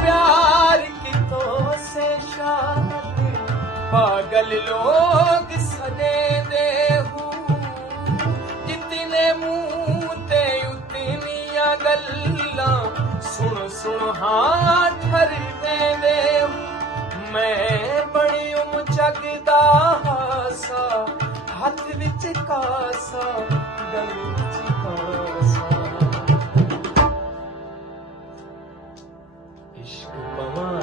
प्यार की तो से शायद पागल लोग सदे दे हूँ जितने मुंह ते उतनिया गल्ला सुन सुन हाँ ठर दे हूँ मैं बड़ी जगदा हासा हथ विच कासा गल विच कासा इश्क पवा